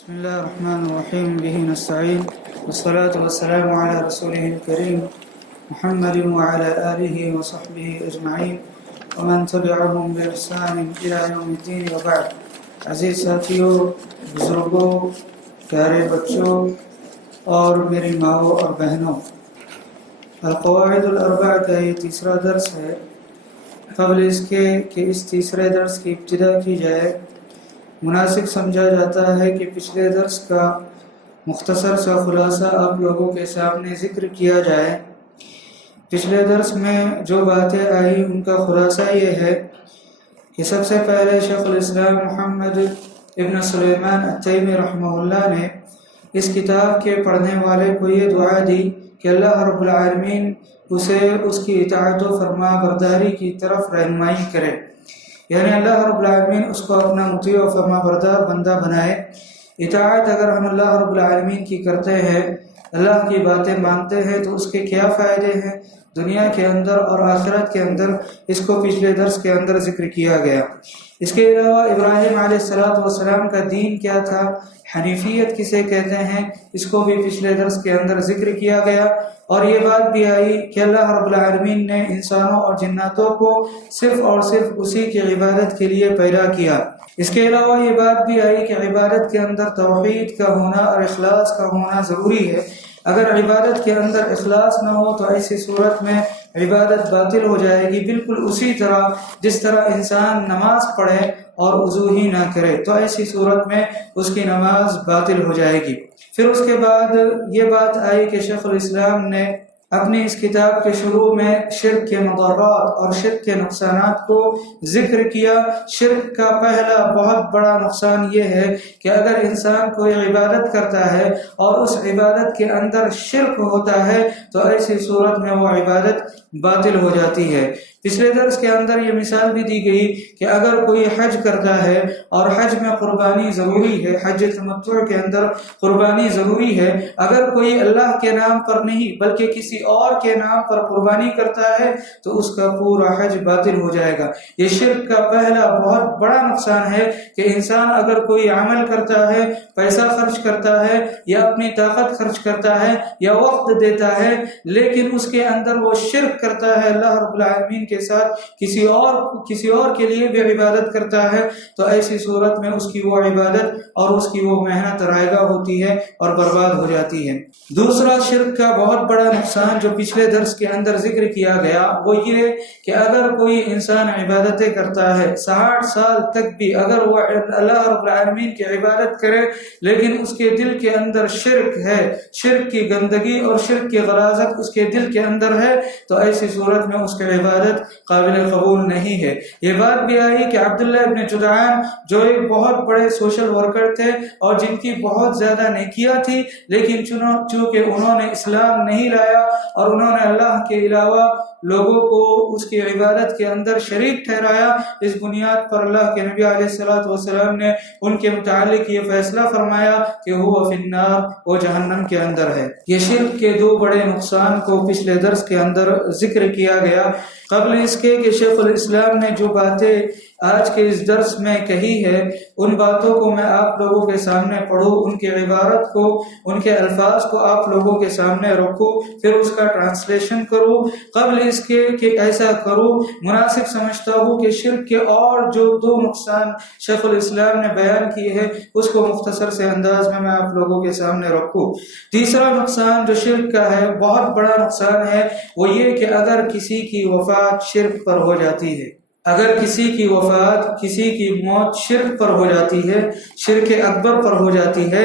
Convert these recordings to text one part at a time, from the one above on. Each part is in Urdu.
بسم الله الرحمن الرحيم به نستعين والصلاة والسلام على رسوله الكريم محمد وعلى آله وصحبه أجمعين ومن تبعهم بإحسان إلى يوم الدين وبعد. عزیز ساتھیوں، بزرگوں، پیارے بچوں اور میری ماؤں اور بہنوں، القواعد الاربع کا یہ تیسرا درس ہے۔ قبل اس کے کہ اس تیسرے درس کی ابتدا کی جائے، مناسب سمجھا جاتا ہے کہ پچھلے درس کا مختصر سا خلاصہ آپ لوگوں کے سامنے ذکر کیا جائے۔ پچھلے درس میں جو باتیں آئی ان کا خلاصہ یہ ہے کہ سب سے پہلے شیخ الاسلام محمد ابن سلیمان التیمی رحمہ اللہ نے اس کتاب کے پڑھنے والے کو یہ دعا دی کہ اللہ رب العالمین اسے اس کی اطاعت و فرما برداری کی طرف رہنمائی کرے، یعنی اللہ رب العالمین اس کو اپنا مطیع و فرما بردار بندہ بنائے۔ اطاعت اگر ہم اللہ رب العالمین کی کرتے ہیں، اللہ کی باتیں مانتے ہیں، تو اس کے کیا فائدے ہیں دنیا کے اندر اور آخرت کے اندر، اس کو پچھلے درس کے اندر ذکر کیا گیا۔ اس کے علاوہ ابراہیم علیہ السلام کا دین کیا تھا، حنیفیت کسے کہتے ہیں، اس کو بھی پچھلے درس کے اندر ذکر کیا گیا۔ اور یہ بات بھی آئی کہ اللہ رب العالمین نے انسانوں اور جناتوں کو صرف اور صرف اسی کی عبادت کے لیے پیدا کیا۔ اس کے علاوہ یہ بات بھی آئی کہ عبادت کے اندر توحید کا ہونا اور اخلاص کا ہونا ضروری ہے۔ اگر عبادت کے اندر اخلاص نہ ہو تو ایسی صورت میں عبادت باطل ہو جائے گی، بالکل اسی طرح جس طرح انسان نماز پڑھے اور وضو ہی نہ کرے تو ایسی صورت میں اس کی نماز باطل ہو جائے گی۔ پھر اس کے بعد یہ بات آئی کہ شیخ الاسلام نے اپنی اس کتاب کے شروع میں شرک کے مضرات اور شرک کے نقصانات کو ذکر کیا۔ شرک کا پہلا بہت بڑا نقصان یہ ہے کہ اگر انسان کوئی عبادت کرتا ہے اور اس عبادت کے اندر شرک ہوتا ہے تو ایسی صورت میں وہ عبادت باطل ہو جاتی ہے۔ پچھلے درس کے اندر یہ مثال بھی دی گئی کہ اگر کوئی حج کرتا ہے اور حج میں قربانی ضروری ہے، حج تمتع کے اندر قربانی ضروری ہے، اگر کوئی اللہ کے نام پر نہیں بلکہ کسی اور کے نام پر قربانی کرتا ہے تو اس کا پورا حج باطل ہو جائے گا۔ یہ شرک کا پہلا بہت بڑا نقصان ہے کہ انسان اگر کوئی عمل کرتا ہے، پیسہ خرچ کرتا ہے یا اپنی طاقت خرچ کرتا ہے یا وقت دیتا ہے، لیکن اس کے اندر وہ شرک کرتا ہے اللہ رب العالمین کے ساتھ، کسی اور کے لیے بھی عبادت کرتا ہے، تو ایسی صورت میں اس کی وہ عبادت اور اس کی وہ محنت رائگاں ہوتی ہے اور برباد ہو جاتی ہے۔ دوسرا شرک کا بہت بڑا نقصان جو پچھلے درس کے اندر ذکر کیا گیا وہ یہ کہ اگر کوئی انسان عبادتیں کرتا ہے 60 سال تک بھی اگر وہ اللہ رب العالمین کی عبادت کرے لیکن اس کے دل کے اندر شرک ہے، شرک کی گندگی اور شرک کی غلاظت اس کے دل کے اندر ہے، تو ایسی صورت میں اس کی عبادت قابل قبول نہیں ہے۔ یہ بات بھی آئی کہ عبداللہ ابن جدعان جو ایک بہت بڑے سوشل ورکر تھے اور جن کی بہت زیادہ نیکیاں تھی، لیکن چونکہ انہوں نے اسلام نہیں لایا اور انہوں نے اللہ کے علاوہ لوگوں کو اس کی عبادت کے اندر شریک ٹھہرایا، اس بنیاد پر اللہ کے نبی علیہ السلام نے ان کے متعلق یہ فیصلہ فرمایا کہ هو فی النار، وہ جہنم کے اندر ہے۔ یہ شرک کے دو بڑے نقصان کو پچھلے درس کے اندر ذکر کیا گیا۔ قبل اس کے کہ شیخ الاسلام نے جو باتیں آج کے اس درس میں کہی ہے ان باتوں کو میں آپ لوگوں کے سامنے پڑھوں، ان کی عبارت کو، ان کے الفاظ کو آپ لوگوں کے سامنے رکھوں، پھر اس کا ٹرانسلیشن کروں۔ قبل اس کے کہ ایسا کروں مناسب سمجھتا ہوں کہ شرک کے اور جو دو نقصان شیخ الاسلام نے بیان کیے ہیں اس کو مختصر سے انداز میں آپ لوگوں کے سامنے رکھوں۔ تیسرا نقصان جو شرک کا ہے، بہت بڑا نقصان ہے، وہ یہ کہ اگر کسی کی وفات شرک پر ہو جاتی ہے، اگر کسی کی وفات، کسی کی موت شرک پر ہو جاتی ہے، شرک اکبر پر ہو جاتی ہے،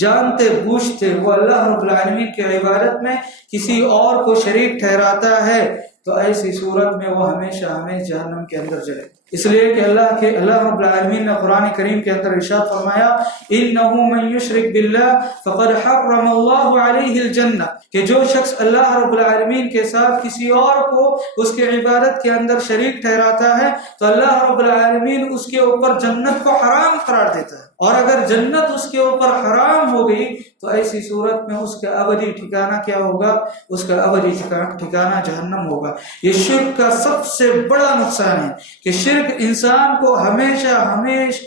جانتے بوجھتے وہ اللہ رب العالمین کی عبادت میں کسی اور کو شریک ٹھہراتا ہے، تو ایسی صورت میں وہ ہمیشہ جہنم کے اندر جائے۔ اس لیے کہ اللہ رب العالمین نے قرآن کریم کے اندر ارشاد فرمایا انہ من یشرک باللہ فقد حرم اللہ علیہ الجنہ، کہ جو شخص اللہ رب العالمین کے ساتھ کسی اور کو اس کی عبادت کے اندر شریک ٹھہراتا ہے تو اللہ رب العالمین اس کے اوپر جنت کو حرام قرار دیتا ہے۔ اور اگر جنت اس کے اوپر حرام ہو گئی تو ایسی صورت میں اس کا ابدی ٹھکانہ کیا ہوگا؟ اس کا ابدی ٹھکانہ جہنم ہوگا۔ یہ شرک کا سب سے بڑا نقصان ہے کہ شرک انسان کو ہمیشہ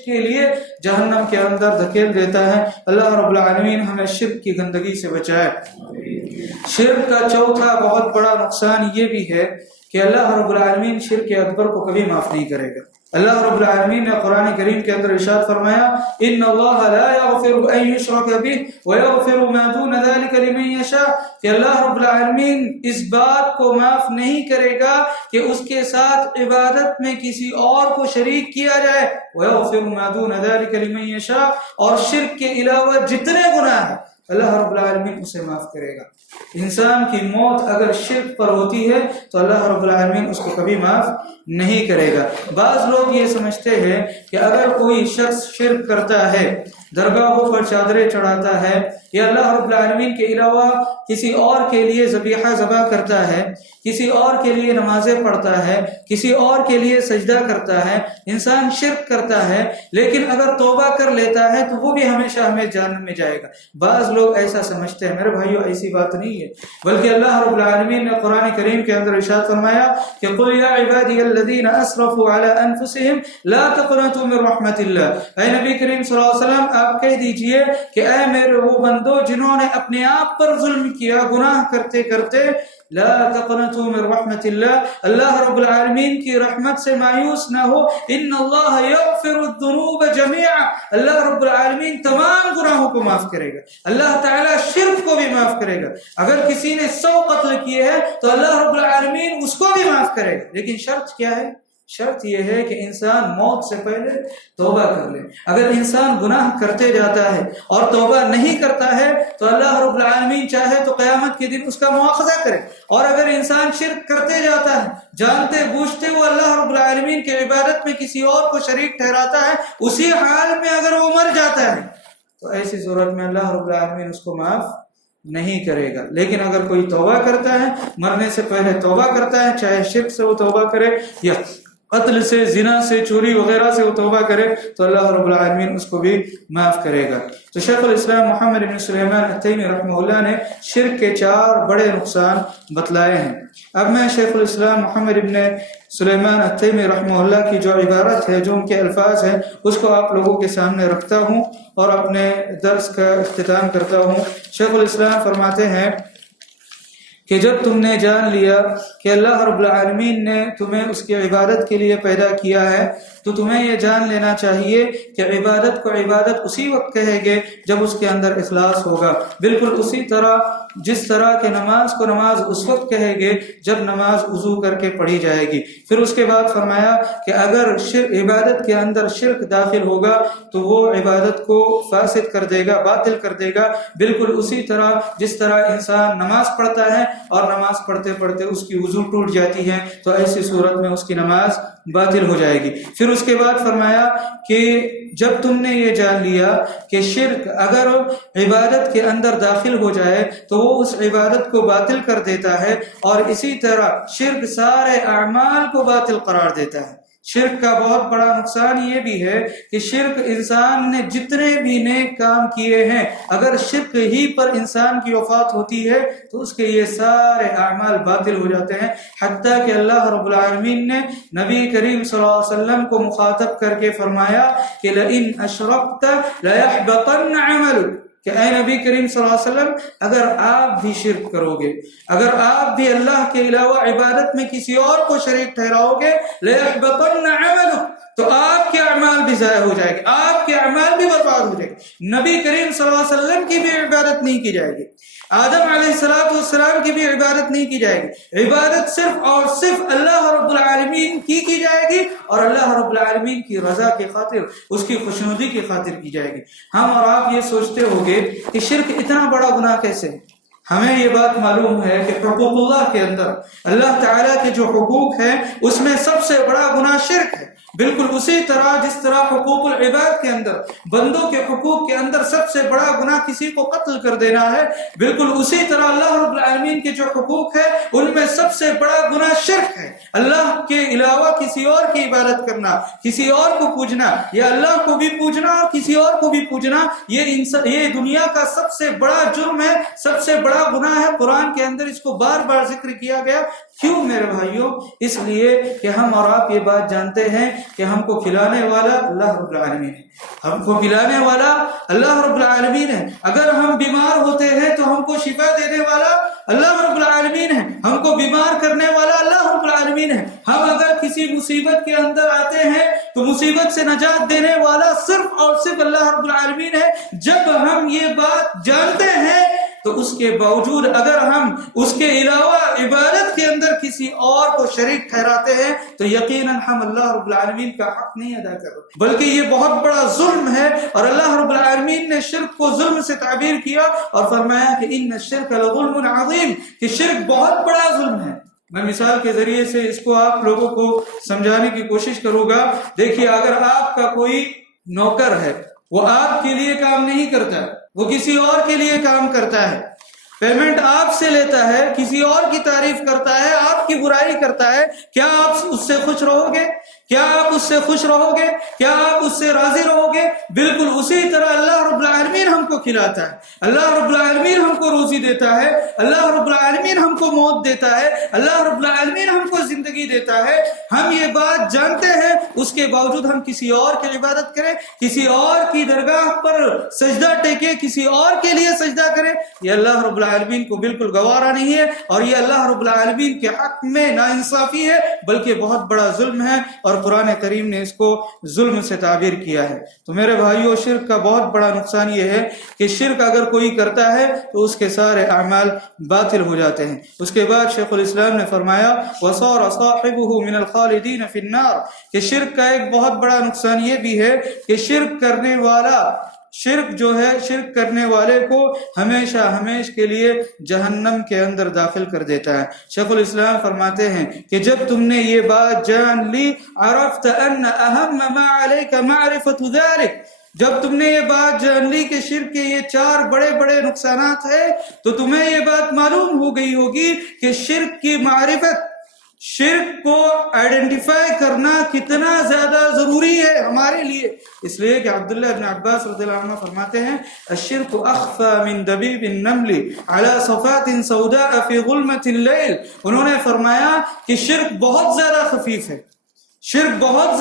کے لیے جہنم کے اندر دھکیل دیتا ہے۔ اللہ رب العالمین ہمیں شرک کی گندگی سے بچائے۔ شرک کا چوتھا بہت بڑا نقصان یہ بھی ہے کہ اللہ رب العالمین شرک اکبر کو کبھی معاف نہیں کرے گا۔ اللہ رب العالمین نے قرآن کریم کے اندر ارشاد فرمایا ان اللہ لا یغفر ان یشرک بہ ویغفر ما دون ذلک لمن یشاء، کہ اللہ رب العالمین اس بات کو معاف نہیں کرے گا کہ اس کے ساتھ عبادت میں کسی اور کو شریک کیا جائے، ویغفر ما دون ذلک لمن یشاء، اور شرک کے علاوہ جتنے گناہ ہیں اللہ رب العالمین اسے معاف کرے گا۔ انسان کی موت اگر شرک پر ہوتی ہے تو اللہ رب العالمین اس کو کبھی معاف نہیں کرے گا۔ بعض لوگ یہ سمجھتے ہیں کہ اگر کوئی شخص شرک کرتا ہے، درگاہوں پر چادریں چڑھاتا ہے، یا اللہ رب العالمین کے علاوہ کسی اور کے لیے ذبیحہ ذبح کرتا ہے، کسی اور کے لیے نمازیں پڑھتا ہے، کسی اور کے لیے سجدہ کرتا ہے، انسان شرک کرتا ہے، لیکن اگر توبہ کر لیتا ہے تو وہ بھی ہمیشہ ہمیں جہنم میں جائے گا۔ بعض لوگ ایسا سمجھتے ہیں، میرے بھائیو ایسی بات نہیں ہے، بلکہ اللہ رب العالمین نے قرآن کریم کے اندر ارشاد فرمایا کہ قل یا عبادی الذین اسرفوا علی انفسہم لا تقنطوا من رحمت اللہ۔ اے نبی کریم صلی اللہ علیہ وسلم آپ کہہ دیجئے کہ اے میرے وہ بندو جنہوں نے اپنے آپ پر ظلم کیا، گناہ کرتے کرتے، لا تقنطوا من رحمت اللہ، اللہ رب العالمین کی رحمت سے مایوس نہ ہو، ان اللہ یغفر الذنوب جميعا، اللہ رب العالمین تمام گناہوں کو معاف کرے گا، اللہ تعالیٰ شرک کو بھی معاف کرے گا۔ اگر کسی نے 100 قتل کیے ہیں تو اللہ رب العالمین اس کو بھی معاف کرے گا، لیکن شرط کیا ہے؟ شرط یہ ہے کہ انسان موت سے پہلے توبہ کر لے۔ اگر انسان گناہ کرتے جاتا ہے اور توبہ نہیں کرتا ہے تو اللہ رب العالمین چاہے تو قیامت کے دن اس کا مواخذہ کرے، اور اگر انسان شرک کرتے جاتا ہے جانتے بوجھتے وہ اللہ رب العالمین کی عبادت میں کسی اور کو شریک ٹھہراتا ہے، اسی حال میں اگر وہ مر جاتا ہے تو ایسی صورت میں اللہ رب العالمین اس کو معاف نہیں کرے گا۔ لیکن اگر کوئی توبہ کرتا ہے، مرنے سے پہلے توبہ کرتا ہے، چاہے شرک سے وہ توبہ کرے یا قتل سے، زنا سے، چوری وغیرہ سے وہ توبہ کرے، تو اللہ رب العالمین اس کو بھی معاف کرے گا۔ تو شیخ الاسلام محمد بن سلیمان التیمی رحمہ اللہ نے شرک کے 4 بڑے نقصان بتلائے ہیں۔ اب میں شیخ الاسلام محمد بن سلیمان التیمی رحمہ اللہ کی جو عبارت ہے، جو ان کے الفاظ ہیں، اس کو آپ لوگوں کے سامنے رکھتا ہوں اور اپنے درس کا اختتام کرتا ہوں۔ شیخ الاسلام فرماتے ہیں کہ جب تم نے جان لیا کہ اللہ رب العالمین نے تمہیں اس کی عبادت کے لیے پیدا کیا ہے تو تمہیں یہ جان لینا چاہیے کہ عبادت کو عبادت اسی وقت کہے گے جب اس کے اندر اخلاص ہوگا، بالکل اسی طرح جس طرح کہ نماز کو نماز اس وقت کہے گے جب نماز وضو کر کے پڑھی جائے گی۔ پھر اس کے بعد فرمایا کہ اگر عبادت کے اندر شرک داخل ہوگا تو وہ عبادت کو فاسد کر دے گا، باطل کر دے گا، بالکل اسی طرح جس طرح انسان نماز پڑھتا ہے اور نماز پڑھتے پڑھتے اس کی وضو ٹوٹ جاتی ہے تو ایسی صورت میں اس کی نماز باطل ہو جائے گی۔ پھر اس کے بعد فرمایا کہ جب تم نے یہ جان لیا کہ شرک اگر عبادت کے اندر داخل ہو جائے تو وہ اس عبادت کو باطل کر دیتا ہے، اور اسی طرح شرک سارے اعمال کو باطل قرار دیتا ہے۔ شرک کا بہت بڑا نقصان یہ بھی ہے کہ شرک انسان نے جتنے بھی نیک کام کیے ہیں، اگر شرک ہی پر انسان کی وفات ہوتی ہے تو اس کے یہ سارے اعمال باطل ہو جاتے ہیں، حتیٰ کہ اللہ رب العالمین نے نبی کریم صلی اللہ علیہ وسلم کو مخاطب کر کے فرمایا کہ لئن اشرکت لیحبطن عملک، کہ اے نبی کریم صلی اللہ علیہ وسلم اگر آپ بھی شرک کرو گے، اگر آپ بھی اللہ کے علاوہ عبادت میں کسی اور کو شریک ٹھہراؤ گے، لَيَحْبَطَنَّ عَمَلُكَ، تو آپ کے اعمال بھی ضائع ہو جائے گے، آپ کے اعمال بھی برباد ہو جائے گے۔ نبی کریم صلی اللہ علیہ وسلم کی بھی عبادت نہیں کی جائے گی، آدم علیہ السلام کی بھی عبادت نہیں کی جائے گی، عبادت صرف اور صرف اللہ رب العالمین کی جائے گی، اور اللہ رب العالمین کی رضا کی خاطر، اس کی خوشنودی کی خاطر کی جائے گی۔ ہم اور آپ یہ سوچتے ہوگے کہ شرک اتنا بڑا گناہ کیسے ہے؟ ہمیں یہ بات معلوم ہے کہ حقوق اللہ کے اندر اللہ تعالیٰ کے جو حقوق ہیں اس میں سب سے بڑا گناہ شرک ہے، بالکل اسی طرح جس طرح حقوق العباد کے اندر، بندوں کے حقوق کے اندر سب سے بڑا گناہ کسی کو قتل کر دینا ہے، بالکل اسی طرح اللہ رب العالمین کے جو حقوق ہے ان میں سب سے بڑا گناہ شرک ہے۔ اللہ کے علاوہ کسی اور کی عبادت کرنا، کسی اور کو پوجنا، یا اللہ کو بھی پوجنا اور کسی اور کو بھی پوجنا، یہ دنیا کا سب سے بڑا جرم ہے، سب سے بڑا گناہ ہے۔ قرآن کے اندر اس کو بار بار ذکر کیا گیا۔ کیوں میرے بھائیوں؟ اس لیے کہ ہم اور آپ یہ بات جانتے ہیں کہ ہم کو کھلانے والا اللہ رب العالمین ہے، ہم کو پلانے والا اللہ رب العالمین ہے۔ اگر ہم بیمار ہوتے ہیں تو ہم کو شفا دینے والا اللہ رب العالمین ہے، ہم کو بیمار کرنے والا اللہ رب العالمین ہے۔ ہم اگر کسی مصیبت کے اندر آتے ہیں تو مصیبت سے نجات دینے والا صرف اور صرف اللہ رب العالمین ہے۔ جب ہم یہ بات جانتے ہیں تو اس کے باوجود اگر ہم اس کے علاوہ عبادت کے اندر کسی اور کو شریک ٹھہراتے ہیں تو یقیناً ہم اللہ رب العالمین کا حق نہیں ادا کر رہے، بلکہ یہ بہت بڑا ظلم ہے۔ اور اللہ رب العالمین نے شرک کو ظلم سے تعبیر کیا اور فرمایا کہ ان الشرک لظلم عظیم، کہ شرک بہت بڑا ظلم ہے۔ میں مثال کے ذریعے سے اس کو آپ لوگوں کو سمجھانے کی کوشش کروں گا۔ دیکھیے، اگر آپ کا کوئی نوکر ہے، وہ آپ کے لیے کام نہیں کرتا، وہ کسی اور کے لیے کام کرتا ہے، پیمنٹ آپ سے لیتا ہے، کسی اور کی تعریف کرتا ہے، آپ کی برائی کرتا ہے، کیا آپ اس سے خوش رہو گے؟ کیا آپ اس سے خوش رہو گے؟ کیا آپ اس سے راضی رہو گے؟ بالکل اسی طرح اللہ رب العالمین ہم کو کھلاتا ہے، اللہ رب العالمین ہم کو روزی دیتا ہے، اللہ رب العالمین ہم کو موت دیتا ہے، اللہ رب العالمین ہم کو زندگی دیتا ہے۔ ہم یہ بات جانتے ہیں، اس کے باوجود ہم کسی اور کی عبادت کریں، کسی اور کی درگاہ پر سجدہ ٹیکے، کسی اور کے لیے سجدہ کریں، یہ اللہ رب العالمین کو بالکل گوارا نہیں ہے، اور یہ اللہ رب العالمین کے حق میں ناانصافی ہے، بلکہ بہت بڑا ظلم ہے، اور قرآن کریم نے اس کو ظلم سے تعبیر کیا ہے۔ تو میرے بھائیو، شرک کا بہت بڑا نقصان یہ ہے کہ شرک اگر کوئی کرتا ہے تو اس کے سارے اعمال باطل ہو جاتے ہیں۔ اس کے بعد شیخ الاسلام نے فرمایا وَصَارَ صَاحِبُهُ مِنَ الْخَالِدِينَ فِي النَّارِ، کہ شرک کا ایک بہت بڑا نقصان یہ بھی ہے کہ شرک کرنے والا، شرک جو ہے، شرک کرنے والے کو ہمیشہ کے لیے جہنم کے اندر داخل کر دیتا ہے۔ شیخ الاسلام فرماتے ہیں کہ جب تم نے یہ بات جان لی، عرفت ان اہم ما علیک معرفت ذلک، جب تم نے یہ بات جان لی کہ شرک کے یہ 4 بڑے بڑے نقصانات ہیں، تو تمہیں یہ بات معلوم ہو گئی ہوگی کہ شرک کی معرفت، شرک کو آئیڈینٹیفائی کرنا کتنا زیادہ ضروری ہے ہمارے لیے۔ اس لیے کہ عبداللہ ابن عباس رضی اللہ عنہ فرماتے ہیں الشرک اخفى من دبیب النمل على صفات سوداء في ظلمة الليل، انہوں نے فرمایا کہ شرک بہت زیادہ خفیف ہے، شرک بہت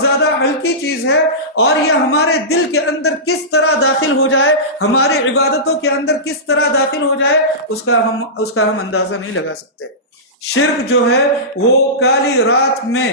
زیادہ ہلکی چیز ہے، اور یہ ہمارے دل کے اندر کس طرح داخل ہو جائے، ہماری عبادتوں کے اندر کس طرح داخل ہو جائے، اس کا ہم اندازہ نہیں لگا سکتے۔ شرک جو ہے وہ کالی رات میں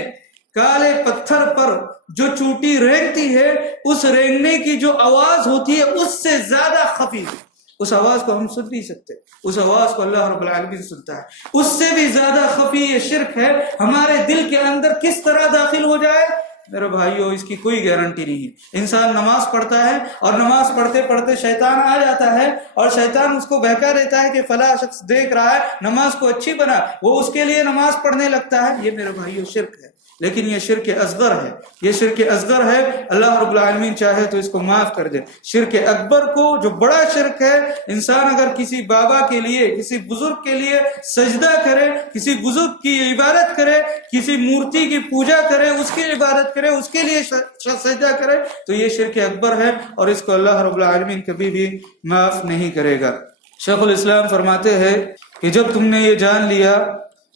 کالے پتھر پر جو چوٹی رینگتی ہے، اس رینگنے کی جو آواز ہوتی ہے اس سے زیادہ خفیف ہے۔ اس آواز کو ہم سن نہیں سکتے، اس آواز کو اللہ رب العالمین سنتا ہے۔ اس سے بھی زیادہ خفی یہ شرک ہے، ہمارے دل کے اندر کس طرح داخل ہو جائے میرے بھائیو، اس کی کوئی گارنٹی نہیں ہے۔ انسان نماز پڑھتا ہے اور نماز پڑھتے پڑھتے شیطان آ جاتا ہے اور شیطان اس کو بہکا دیتا ہے کہ فلاں شخص دیکھ رہا ہے، نماز کو اچھی بنا، وہ اس کے لیے نماز پڑھنے لگتا ہے۔ یہ میرے بھائیو شرک ہے، لیکن یہ شرک اصغر ہے، یہ شرک اصغر ہے۔ اللہ رب العالمین چاہے تو اس کو معاف کر دے۔ شرک اکبر کو، جو بڑا شرک ہے، انسان اگر کسی بابا کے لیے، کسی بزرگ کے لیے سجدہ کرے، کسی بزرگ کی عبادت کرے، کسی مورتی کی پوجا کرے، اس کی عبادت کرے، اس کے لیے سجدہ کرے، تو یہ شرک اکبر ہے، اور اس کو اللہ رب العالمین کبھی بھی معاف نہیں کرے گا۔ شیخ الاسلام فرماتے ہیں کہ جب تم نے یہ جان لیا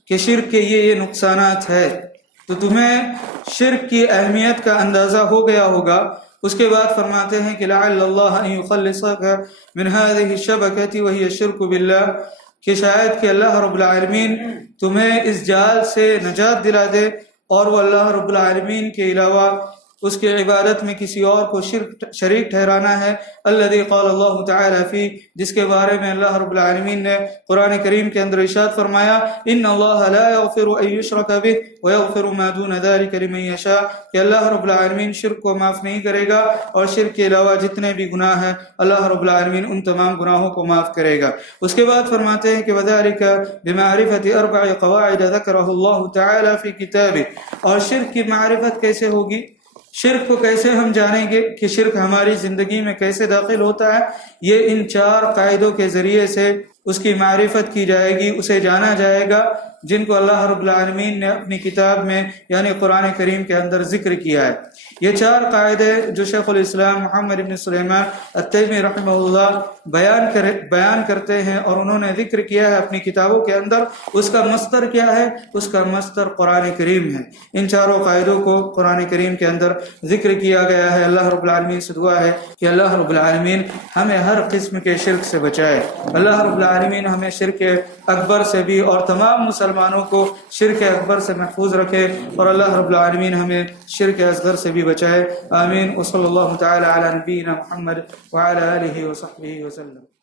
کہ شرک کے یہ نقصانات ہے، تو تمہیں شرک کی اہمیت کا اندازہ ہو گیا ہوگا۔ اس کے بعد فرماتے ہیں کہ لعل اللہ ان یخلصک من هذه الشبکۃ وهي الشرک باللہ، کہ شاید کہ اللہ رب العالمین تمہیں اس جال سے نجات دلا دے، اور وہ اللہ رب العالمین کے علاوہ اس کی عبادت میں کسی اور کو شریک ٹھہرانا ہے. الذی قال اللہ تعالی فی، جس کے بارے میں اللہ رب العالمین نے قرآن کریم کے اندر ارشاد فرمایا ان اللہ لا یغفر ان یشرک بہ ویغفر ما دون ذلک لمن یشاء، کہ اللہ رب العالمین شرک کو معاف نہیں کرے گا اور شرک کے علاوہ جتنے بھی گناہ ہیں اللہ رب العالمین ان تمام گناہوں کو معاف کرے گا. اس کے بعد فرماتے ہیں کہ وذلک بمعرفت اربع قواعد ذکرہ اللہ تعالی فی کتابہ، اور شرک کی معرفت کیسے ہوگی، شرک کو کیسے ہم جانیں گے کہ شرک ہماری زندگی میں کیسے داخل ہوتا ہے، یہ ان 4 قاعدوں کے ذریعے سے اس کی معرفت کی جائے گی، اسے جانا جائے گا، جن کو اللہ رب العالمین نے اپنی کتاب میں یعنی قرآن کریم کے اندر ذکر کیا ہے. یہ 4 قاعدے جو شیخ الاسلام محمد بن سلیمان التیمی رحمہ اللہ بیان کرتے ہیں اور انہوں نے ذکر کیا ہے اپنی کتابوں کے اندر، اس کا مصدر کیا ہے، اس کا مصدر قرآن کریم ہے. ان 4 قاعدوں کو قرآن کریم کے اندر ذکر کیا گیا ہے. اللہ رب العالمین سے دعا ہے کہ اللہ رب العالمین ہمیں ہر قسم کے شرک سے بچائے. اللہ رب العالمین ہمیں شرک اکبر سے بھی اور تمام مسلمانوں کو شرک اکبر سے محفوظ رکھے، اور اللہ رب العالمین ہمیں شرک اصغر سے بھی بچائے. آمین. وصلی اللہ تعالی علی نبینا محمد وعلی آلہ وصحبہ وسلم.